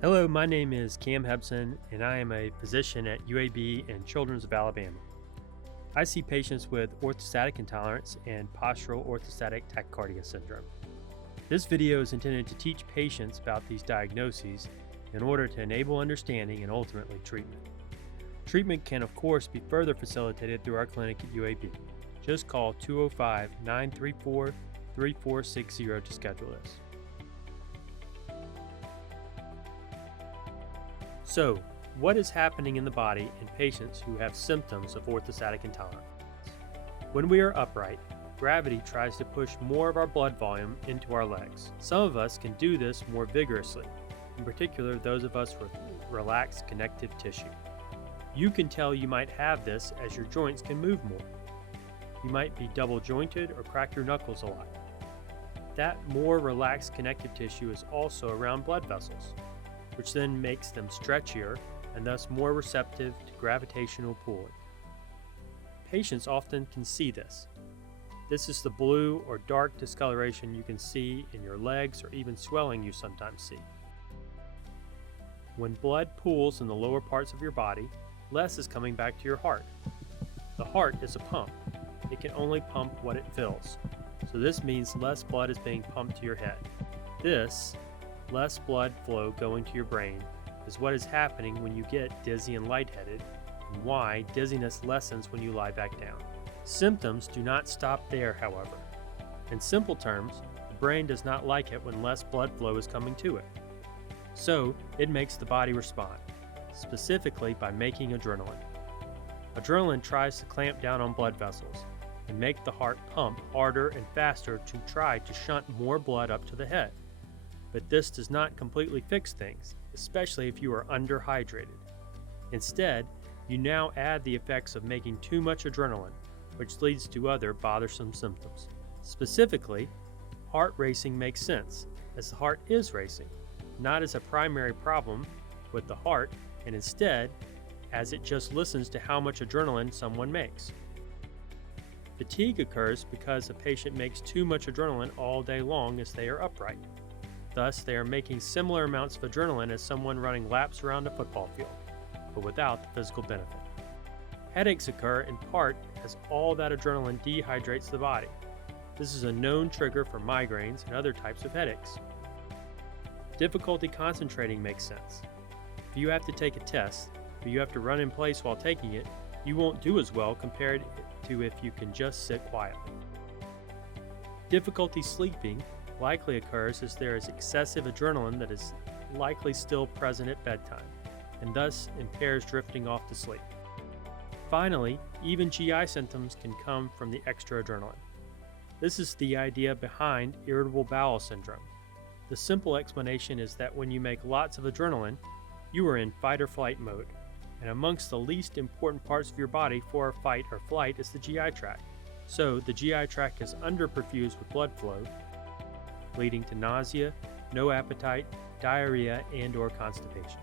Hello, my name is Cam Hebson, and I am a physician at UAB and Children's of Alabama. I see patients with orthostatic intolerance and postural orthostatic tachycardia syndrome. This video is intended to teach patients about these diagnoses in order to enable understanding and ultimately treatment. Treatment can, of course, be further facilitated through our clinic at UAB. Just call 205-934-3460 to schedule this. So, what is happening in the body in patients who have symptoms of orthostatic intolerance? When we are upright, gravity tries to push more of our blood volume into our legs. Some of us can do this more vigorously, in particular those of us with relaxed connective tissue. You can tell you might have this as your joints can move more. You might be double jointed or crack your knuckles a lot. That more relaxed connective tissue is also around blood vessels, which then makes them stretchier and thus more receptive to gravitational pulling. Patients often can see this. This is the blue or dark discoloration you can see in your legs or even swelling you sometimes see. When blood pools in the lower parts of your body, less is coming back to your heart. The heart is a pump. It can only pump what it fills. So this means less blood is being pumped to your head. This less blood flow going to your brain is what is happening when you get dizzy and lightheaded, and why dizziness lessens when you lie back down. Symptoms do not stop there, however. In simple terms, the brain does not like it when less blood flow is coming to it. So, it makes the body respond, specifically by making adrenaline. Adrenaline tries to clamp down on blood vessels and make the heart pump harder and faster to try to shunt more blood up to the head. But this does not completely fix things, especially if you are underhydrated. Instead, you now add the effects of making too much adrenaline, which leads to other bothersome symptoms. Specifically, heart racing makes sense, as the heart is racing, not as a primary problem with the heart, and instead, as it just listens to how much adrenaline someone makes. Fatigue occurs because a patient makes too much adrenaline all day long as they are upright. Thus, they are making similar amounts of adrenaline as someone running laps around a football field, but without the physical benefit. Headaches occur in part as all that adrenaline dehydrates the body. This is a known trigger for migraines and other types of headaches. Difficulty concentrating makes sense. If you have to take a test, but you have to run in place while taking it, you won't do as well compared to if you can just sit quietly. Difficulty sleeping likely occurs as there is excessive adrenaline that is likely still present at bedtime, and thus impairs drifting off to sleep. Finally, even GI symptoms can come from the extra adrenaline. This is the idea behind irritable bowel syndrome. The simple explanation is that when you make lots of adrenaline, you are in fight or flight mode, and amongst the least important parts of your body for fight or flight is the GI tract. So the GI tract is underperfused with blood flow, leading to nausea, no appetite, diarrhea, and/or constipation.